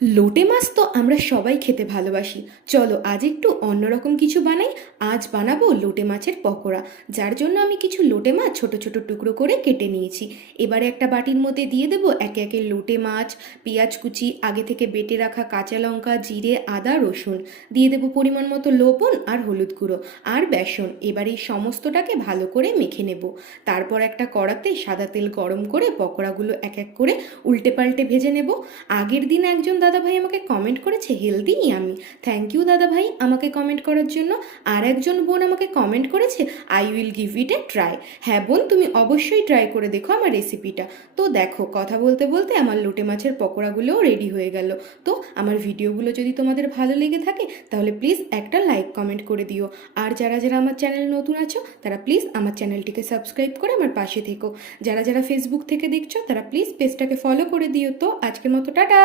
লোটে মাছ তো আমরা সবাই খেতে ভালোবাসি। চলো আজ একটু অন্যরকম কিছু বানাই। আজ বানাবো লোটে মাছের পকোড়া। যার জন্য আমি কিছু লোটে মাছ ছোট ছোট টুকরো করে কেটে নিয়েছি। এবারে একটা বাটির মধ্যে দিয়ে দেবো একে একে লোটে মাছ, পেঁয়াজ কুচি, আগে থেকে বেটে রাখা কাঁচা লঙ্কা, জিরে, আদা, রসুন। দিয়ে দেবো পরিমাণ মতো লবণ আর হলুদ গুঁড়ো আর বেসন। এবার এই সমস্তটাকে ভালো করে মেখে নেব। তারপর একটা কড়াতে সাদা তেল গরম করে পকোড়াগুলো এক এক করে উল্টে পাল্টে ভেজে নেব। আগের দিন একজন দাদাভাই আমাকে কমেন্ট করেছে হেলদি ইয়ামি। থ্যাংক ইউ দাদাভাই আমাকে কমেন্ট করার জন্য। আর একজন বোন আমাকে কমেন্ট করেছে I will give it A try. হ্যাঁ বোন, তুমি অবশ্যই ট্রাই করে দেখো আমার রেসিপিটা। তো দেখো, কথা বলতে বলতে আমার লোটে মাছের পকোড়াগুলোও রেডি হয়ে গেল। তো আমার ভিডিওগুলো যদি তোমাদের ভালো লেগে থাকে তাহলে প্লিজ একটা লাইক কমেন্ট করে দিও। আর যারা যারা আমার চ্যানেলে নতুন আছো তারা প্লিজ আমার চ্যানেলটিকে সাবস্ক্রাইব করে আমার পাশে থেকো। যারা যারা ফেসবুক থেকে দেখছো তারা প্লিজ পেজটাকে ফলো করে দিও। তো আজকের মতো টাটা।